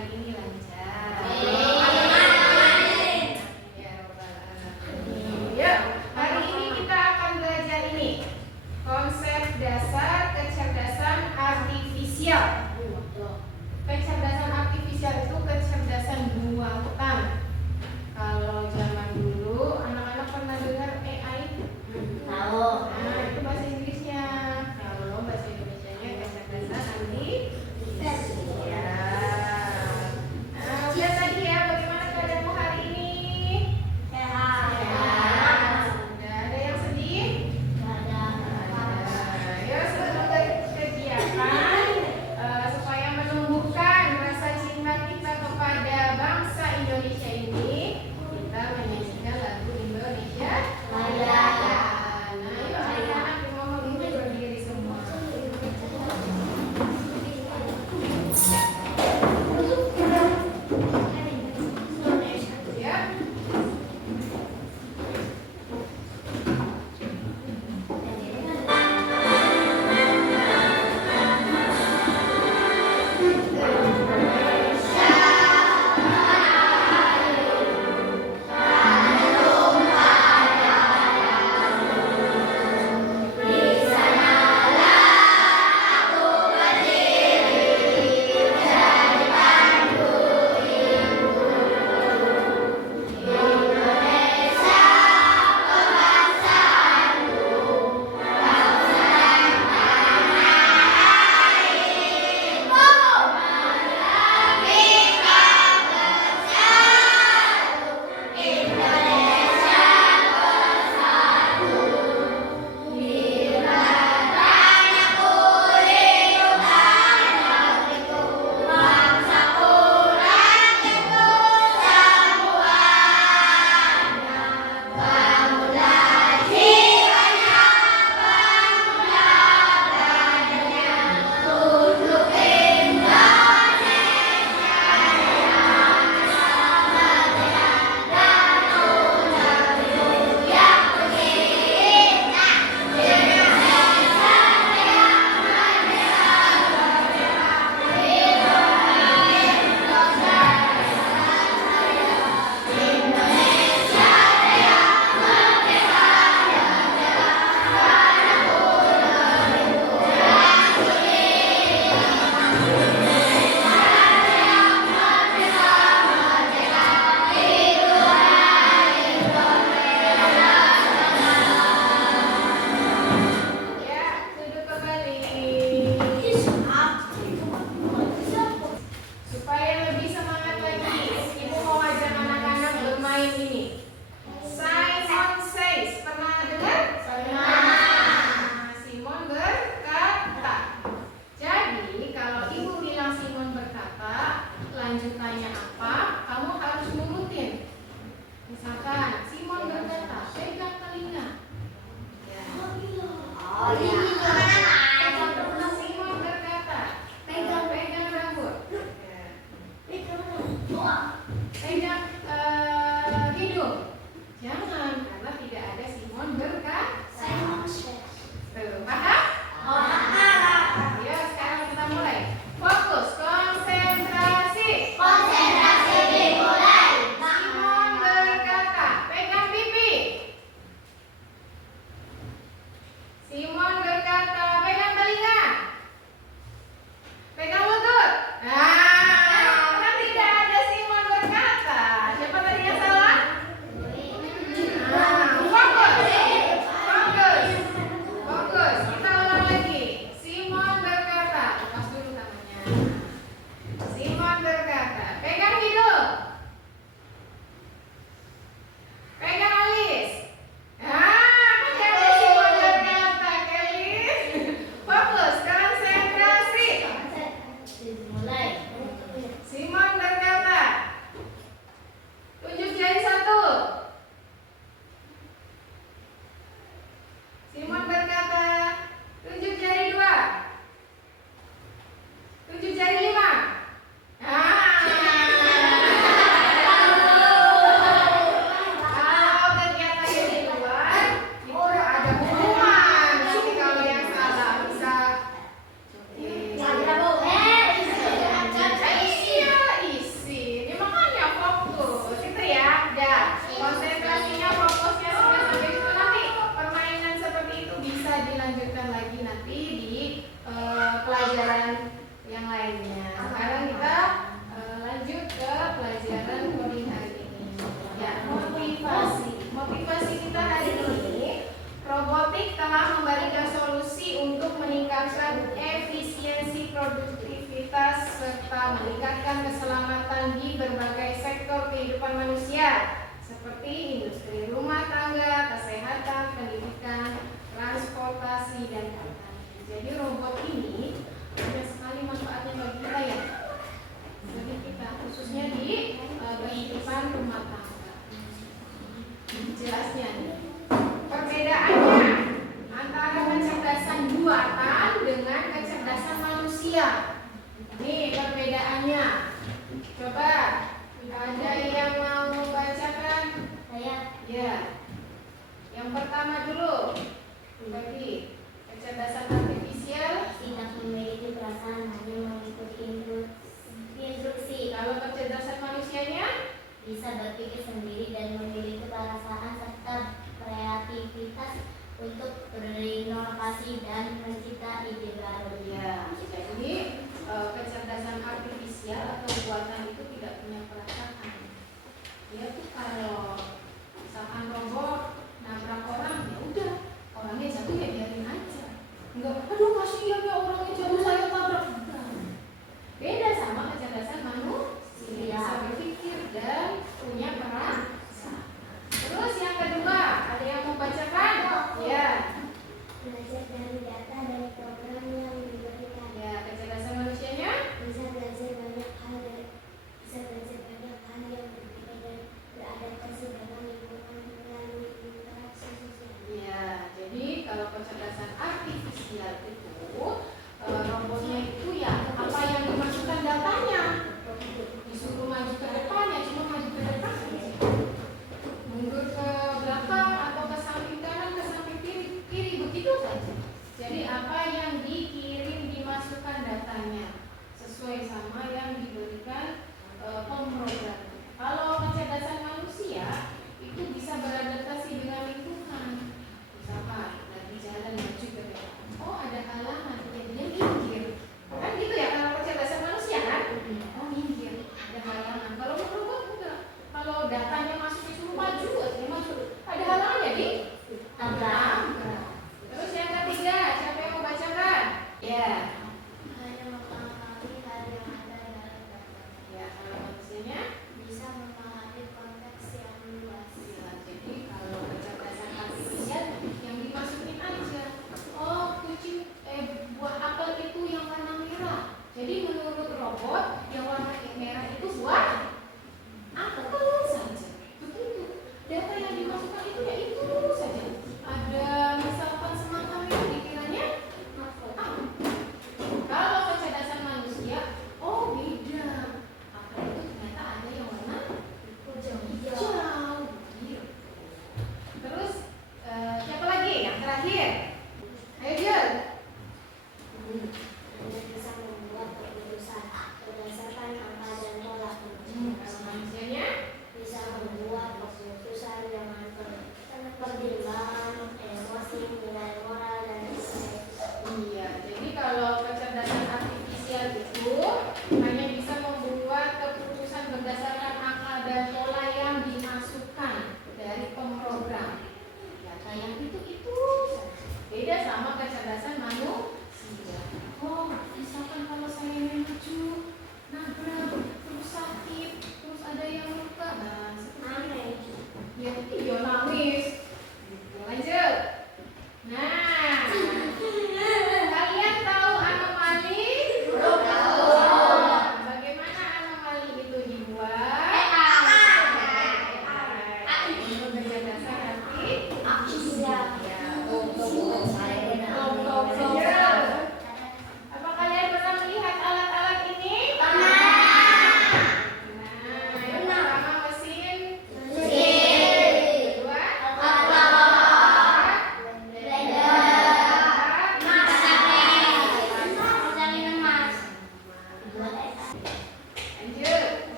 hari ini lancar? Ya Rabbal Alamin. Yuk, hari ini kita akan belajar ini, konsep dasar kecerdasan artifisial. Kecerdasan artifisial itu kecerdasan buatan. Kalau zaman dulu, anak-anak pernah dengar AI? Tahu. Nah, itu bahasa Inggrisnya. Kalau bahasa Indonesianya kecerdasan artifisial. Nah, udah tadi ya, bagaimana keadaanmu hari ini? Sehat. Udah ada yang sedih? Ada. Ya, sebelum kegiatan supaya menumbuhkan rasa cinta kita kepada bangsa Indonesia ini, kita menyanyikan lagu Indonesia Raya. Nah, yuk anak-anak yang ngomong ini berdiri semua. Ya. Ya, duduk kembali. Supaya lebih semangat lagi, Ibu mau ajak anak-anak bermain ini. Simon says, pernah dengar? Pernah. Simon berkata. Jadi kalau Ibu bilang Simon berkata, lanjutannya apa? Kamu harus nurutin. Misalkan Simon berkata, pegang telinga. Ya. Oh iya. Simon berkata, pegang rambut. Ya. Pegang hidung. Jangan, karena tidak ada Simon berkata. Tuh, paham? Ya, sekarang kita mulai. Fokus, konsentrasi. Simon berkata, pegang pipi. Simon berkata, pegang telinga. Pegang lutut. Nah, kan tidak ada Simon berkata. meningkatkan keselamatan di berbagai sektor kehidupan manusia seperti industri rumah tangga, kesehatan, pendidikan, transportasi, dan pertanian. Jadi robot ini banyak sekali manfaatnya bagi kita ya. Bagi kita khususnya di kehidupan rumah tangga. Jelasnya nih. Perbedaannya antara kecerdasan buatan dengan kecerdasan manusia. Nih perbedaannya. Coba ada yang mau bacakan? Saya. Ya. Yang pertama dulu. Bagi kecerdasan artifisial Tidak memiliki perasaan, hanya mengikuti instruksi. Kalau kecerdasan manusianya Bisa berpikir sendiri dan memiliki perasaan serta kreativitas untuk berinovasi dan mencipta ide baru. ya. Jadi kecerdasan artifisial atau buatan itu tidak punya perasaan. Dia tuh kalau misalkan robot nabrak orang ya udah orangnya jatuh ya biarin aja. Enggak, aduh kasihan ya orangnya jatuh saya tabrak. Enggak. Beda sama kecerdasan manusia. Bisa berpikir dan punya perasaan. Terus yang kedua, ada yang mau bacakan? Ya. Belajar dari data dan program yang diberikan. Ya, kecerdasan manusianya Bisa belajar banyak hal yang berbeda dan beradaptasi dengan lingkungan melalui interaksi sosial. ya, jadi kalau kecerdasan artifisial itu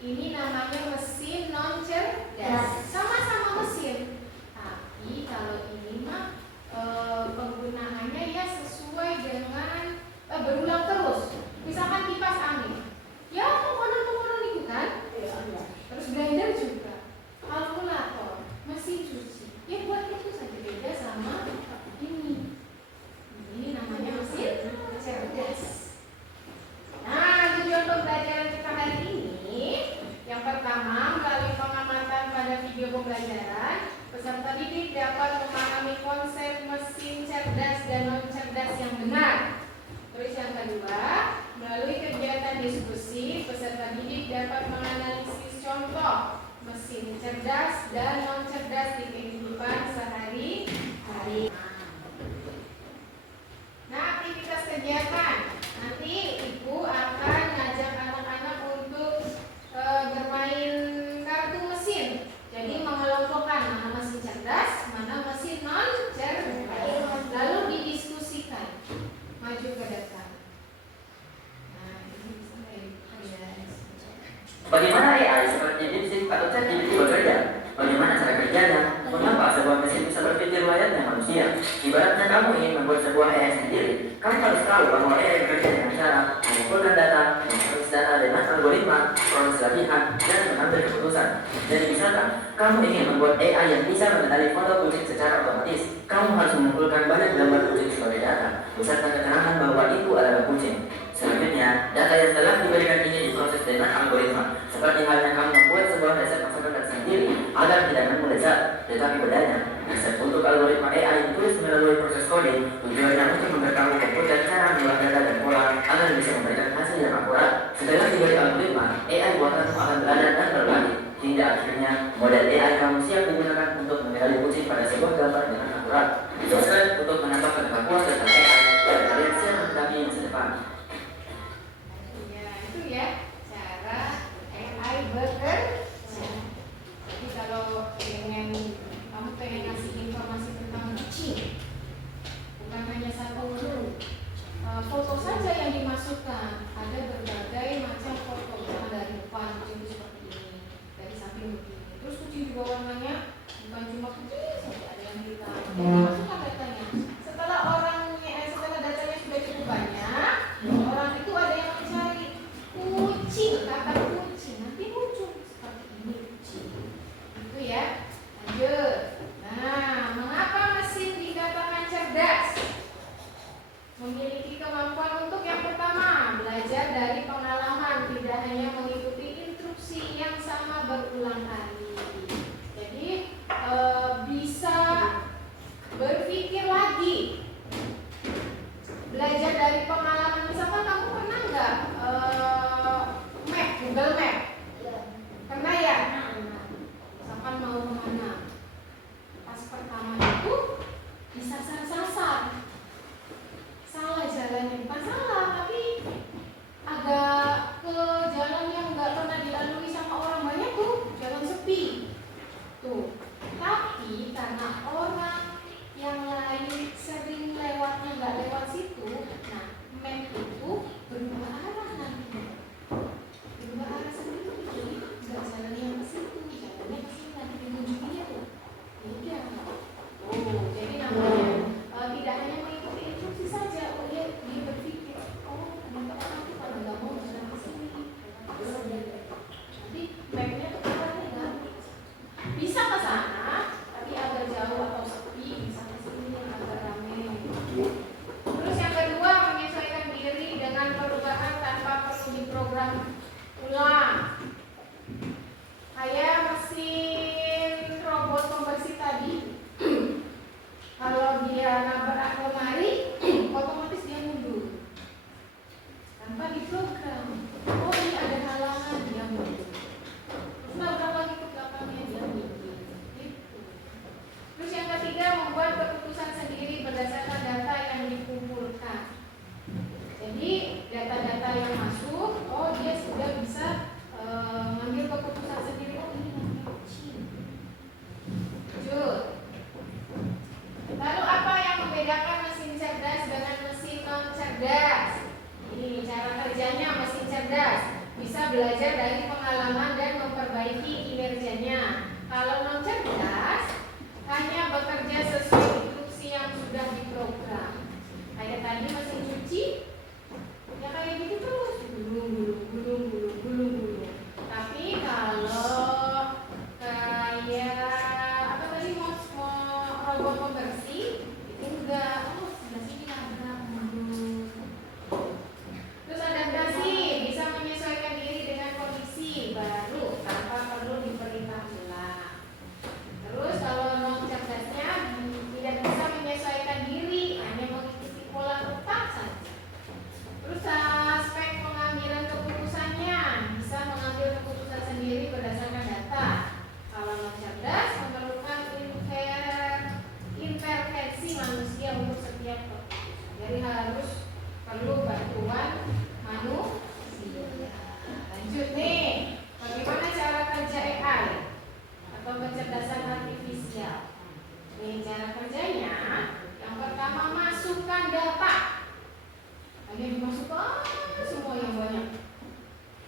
Ini namanya mesin non cerdas. Sama-sama mesin. Tapi kalau ini mah penggunaannya ya sesuai dengan berulang terus. Misalkan kipas angin. Ya komponen-komponen itu kan. Terus blender juga. Kalkulator, mesin cuci. Ya buat itu saja, beda sama ini. Ini namanya mesin cerdas. Nah, tujuan pembelajaran kita hari ini yang pertama, melalui pengamatan pada video pembelajaran, peserta didik dapat memahami konsep mesin cerdas dan non cerdas yang benar. Terus yang kedua, melalui kegiatan diskusi, peserta didik dapat menganalisis contoh mesin cerdas dan non cerdas di kehidupan sehari-hari. Nah, aktivitas kegiatan nanti Ibu akan ngajak anak-anak untuk bermain kartu mesin. Jadi mengelompokkan mana mesin cerdas, mana mesin non cerdas, lalu didiskusikan maju ke depan. Nah, ini bisa Bagaimana AI seperti DeepSeek atau ChatGPT bekerja? Bagaimana cara kerjanya? Mengapa sebuah mesin bisa berpikir layaknya manusia? Ibaratnya kamu ingin membuat sebuah AI sendiri, kamu harus tahu bahwa AI bekerja dengan cara mengumpulkan data, menganalisis data dengan algoritma, proses latihan, dan mengambil keputusan. Jadi misalkan kamu ingin membuat AI yang bisa mengenali foto kucing secara otomatis, kamu harus mengumpulkan banyak gambar kucing sebagai data, beserta keterangan bahwa itu adalah kucing. Selanjutnya, data yang telah diberikan ini diproses dengan algoritma, seperti halnya kamu membuat sebuah resep masakan sendiri agar tidak nemu lezat, tetapi bedanya, resep untuk algoritma AI ditulis melalui proses coding, tujuannya untuk memberitahu komputer cara mengolah data dan pola agar bisa memberikan hasil yang akurat. Setelah diberi algoritma, AI buatanmu akan belajar dan berbalik, hingga akhirnya model AI kamu siap digunakan untuk mengenali kucing pada sebuah gambar dengan akurat. Sukses untuk menambah pengetahuan tentang AI dan kalian siap menghadapi masa depan. Ya, cara AI bekerja. Jadi kalau kamu pengen ngasih informasi tentang kucing, bukan hanya satu foto saja yang dimasukkan. Ada berbagai macam foto, misalnya dari depan kucing seperti ini, dari samping begini. Terus kucing juga warnanya bukan cuma putih saja, ada yang hitam. Dimasukkan datanya. Setelah datanya sudah cukup banyak, orang itu ada yang mencari kucing, kata kucing, nanti muncul seperti ini kucing. Itu ya. Lanjut. Nah, mengapa mesin dikatakan cerdas? Memiliki kemampuan untuk yang pertama, belajar dari pengalaman, tidak hanya mengikuti instruksi yang sama berulang kali. Jadi Kalau non cerdas hanya bekerja sesuai instruksi yang sudah diprogram. Kayak tadi mesin cuci, ya kayak gitu terus, gulung gulung gulung gulung gulung gulung. Tapi kalau kayak apa tadi mau robot pembersih itu enggak, oh sebelah sini nabrak mundur. Terus adaptasi bisa menyesuaikan diri dengan kondisi baru tanpa perlu diperintah ulang. Terus kalau non cerdasnya tidak bisa menyesuaikan diri, hanya mengikuti pola tetap saja. Terus aspek pengambilan keputusannya bisa mengambil keputusan sendiri berdasarkan data. Kalau non cerdas memerlukan intervensi manusia untuk setiap keputusan. Jadi harus perlu bantuan manusia. Lanjut nih, bagaimana cara kerja AI atau kecerdasan artifisial? Nih cara kerjanya, yang pertama masukkan data. Hanya dimasukkan semua yang banyak,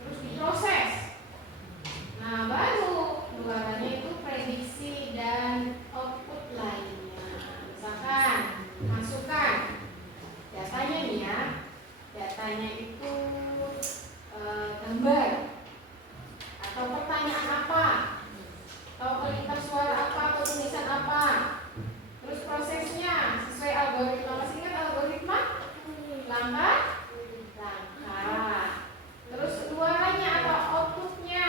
terus diproses. Nah baru keluarannya itu prediksi dan output lainnya. Misalkan masukkan datanya nih ya, datanya itu gambar atau pertanyaan apa, atau perintah suara apa, atau tulisan apa. Terus prosesnya sesuai algoritma. Masih ingat algoritma? Langkah. Terus keluarannya atau outputnya,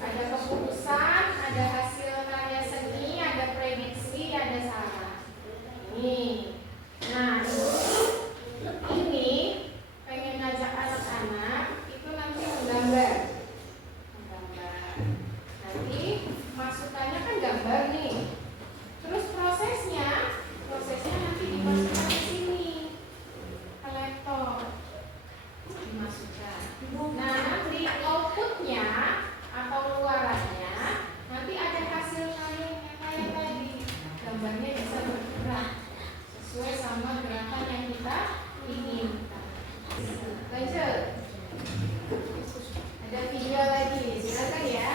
ada keputusan, ada hasil karya seni, ada prediksi, ada saran. Ini. Nah, ini pengen ngajak anak-anak itu nanti menggambar. Nanti masukannya kan gambar nih. Terus prosesnya nanti dimasukkan ke sini, ke laptop, dimasukkan. Nah nanti outputnya atau luarannya nanti ada hasil karyanya kayak tadi. Gambarnya bisa bergerak sesuai sama gerakan yang kita inginkan. Lanjut. Ada video lagi, silakan ya.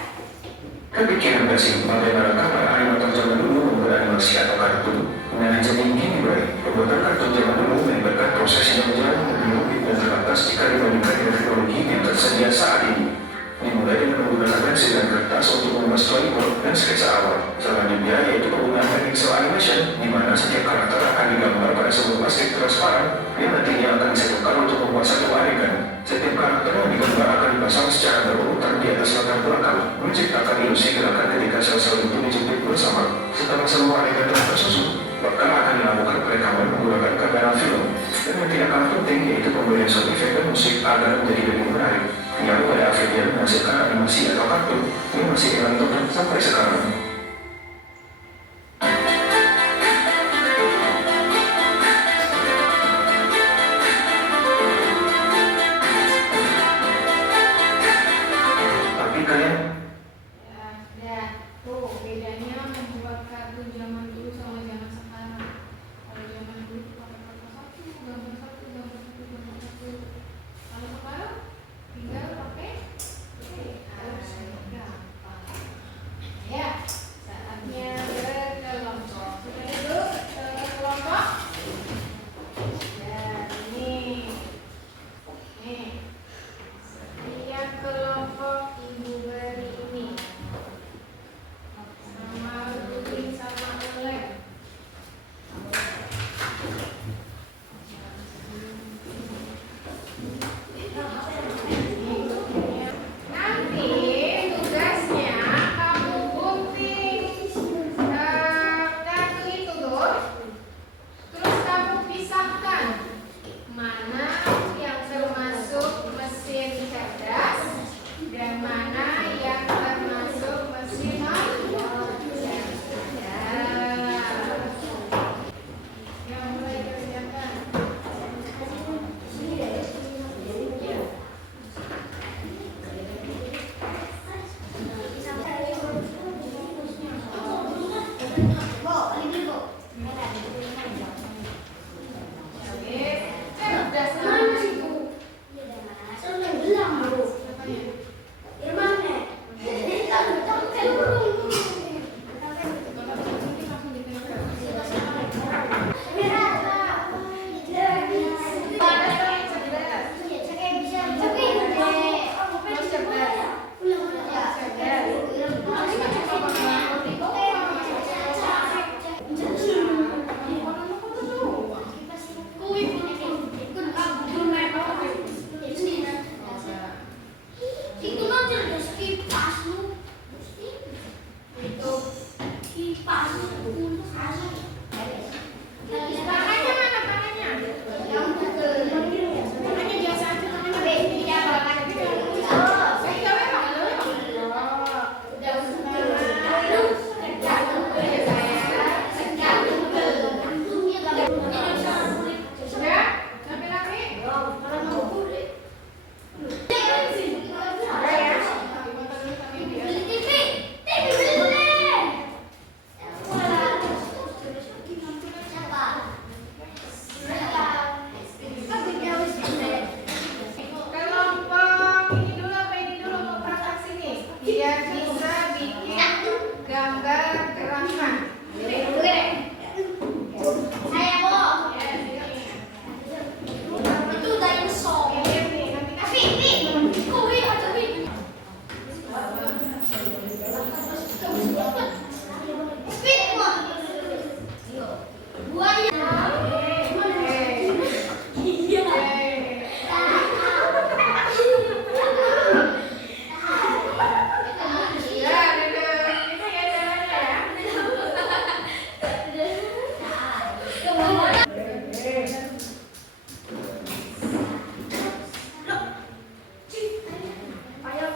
Kepikiran bersih bagaimana kabar animator zaman dulu membuat animasi atau kartun. Dengan jadi begini baik, pembuatan kartun zaman dulu melibatkan proses yang berjalan lebih rumit dan terbatas jika dibandingkan dengan teknologi yang tersedia saat ini. Dimulai dengan menggunakan pensil dan kertas untuk membuat storyboard dan sketsa awal. Selanjutnya yaitu penggunaan teknik cel animation, di mana setiap karakter akan digambar pada sebuah plastik transparan yang nantinya akan disatukan untuk membuat satu adegan. Setiap karakter yang digambar akan dipasang secara berurutan di atas latar belakang, menciptakan ilusi gerakan ketika sel-sel itu dijepit bersama. Setelah semua adegan telah tersusun, maka akan dilakukan perekaman menggunakan kamera film. Dan yang tidak kalah penting yaitu pemberian sound effect dan musik agar menjadi lebih menarik. Yang pada akhirnya menghasilkan animasi atau kartun yang masih enak ditonton sampai sekarang. Tapi kalian Ya, tuh bedanya membuat kartun zaman dulu sama zaman sekarang. Kalau zaman dulu pakai kertas satu, gambar satu, gambar satu, gambar satu. Kalau sekarang tinggal pakai AI, gampang. Ya, saatnya berkelompok. Sudah dulu berkelompok. Dan nih, setiap kelompok ibu beri ini. Sama Rudin sama Oleh. Nanti tugasnya kamu gunting kartu itu tuh. Terus kamu pisahkan mana yang termasuk mesin cerdas dan mana yang termasuk mesin non cerdas. Yang mulai kerjakan. Ya. Cerdas mana itu? Apanya?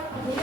apabila